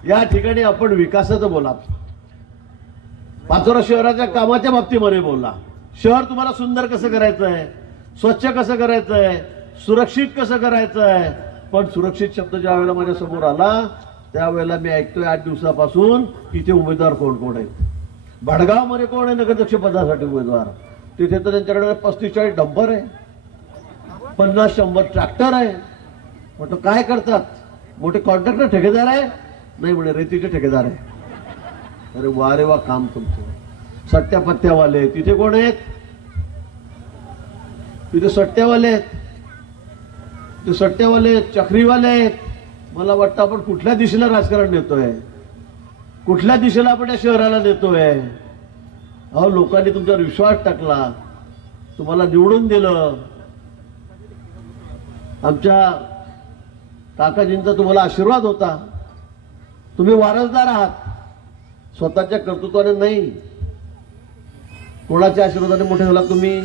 या ठिकाणी आपण विकासाचं बोला, पाचोरा शहराच्या कामाच्या बाबतीमध्ये बोलला. शहर तुम्हाला सुंदर कसं करायचं आहे, स्वच्छ कसं करायचं आहे, सुरक्षित कसं करायचं आहे. पण सुरक्षित शब्द ज्या वेळेला माझ्या समोर आला त्यावेळेला मी ऐकतोय 8 दिवसापासून इथे उमेदवार कोण कोण आहेत. भडगावमध्ये कोण आहे नगराध्यक्ष पदासाठी उमेदवार, तिथे तर त्यांच्याकडे 35-40 डंपर आहे, 50-100 ट्रॅक्टर आहे. म्हटलं काय करतात, मोठे कॉन्ट्रॅक्टर ठेकेदार आहे? नाही म्हणे रेतीचे ठेकेदार आहे. अरे वा रे वा काम तुमचं. सट्ट्या पत्त्यावाले तिथे कोण आहेत? तिथे सट्ट्यावाले आहेत, ते सट्ट्यावाले आहेत, चक्रीवाले आहेत. मला वाटतं आपण कुठल्या दिशेला राजकारण नेतोय, कुठल्या दिशेला आपण या शहराला नेतोय. अहो लोकांनी तुमच्यावर विश्वास टाकला, तुम्हाला निवडून दिलं, आमच्या काकाजींचा तुम्हाला आशीर्वाद होता, तुम्ही वारसदार आहात. स्वतःच्या कर्तृत्वाने नाही, कोणाच्या आशीर्वादाने मोठे झाला तुम्ही?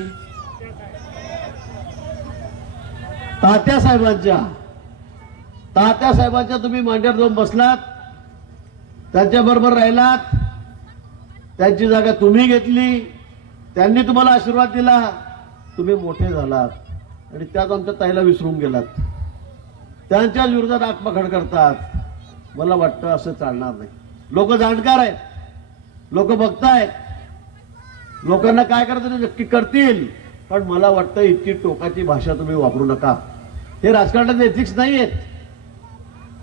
तात्यासाहेबांच्या तुम्ही मांड्यावर जाऊन बसलात, त्यांच्याबरोबर राहिलात, त्यांची जागा तुम्ही घेतली, त्यांनी तुम्हाला आशीर्वाद दिला, तुम्ही मोठे झालात. आणि त्यात आमच्या ताईला विसरून गेलात, त्यांच्या विरोधात आत्मखड करतात. मला वाटतं असं चालणार नाही. लोक जाणकार आहेत, लोक बघतायत, लोकांना काय करायचं नक्की करतील. पण मला वाटतं इतकी टोकाची भाषा तुम्ही वापरू नका. हे राजकारणाचे एथिक्स नाही आहेत.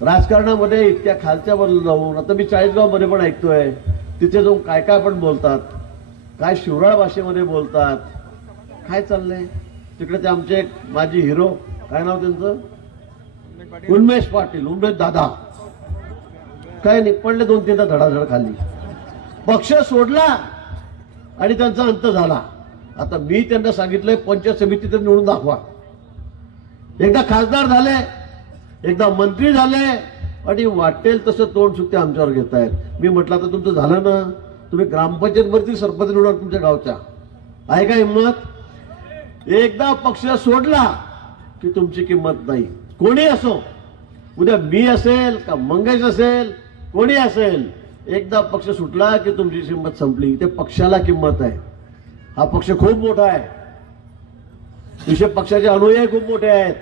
राजकारणामध्ये इतक्या खालच्या वर जाऊन, आता मी 40गाव मध्ये पण ऐकतोय, तिथे जाऊन काय काय पण बोलतात, काय शिवराळ भाषेमध्ये बोलतात. काय चाललंय तिकडे? ते आमचे एक माजी हिरो, काय नाव त्यांचं, उन्मेष पाटील, उन्मेष दादा, काय नाही पडले 2-3दा धडाधड खाली. पक्ष सोडला आणि त्यांचा अंत झाला. आता मी त्यांना सांगितलंय पंचायत समितीत निवडून दाखवा. एकदा खासदार झाले, एकदा मंत्री झाले आणि वाटेल तसं तोंड सुट्टे आमच्यावर घेत आहेत. मी म्हटलं तर तुमचं झालं ना, तुम्ही ग्रामपंचायत वरती सरपंच निवडा तुमच्या गावच्या, आहे का हिंमत? एकदा पक्ष सोडला की तुमची किंमत नाही. कोणी असो, उद्या मी असेल का मंगेश असेल, कोणी असेल, एकदा पक्ष सुटला की तुमची किंमत संपली. ते पक्षाला किंमत आहे. हा पक्ष खूप मोठा आहे, विषय पक्षाचे अनुयायी खूप मोठे आहेत.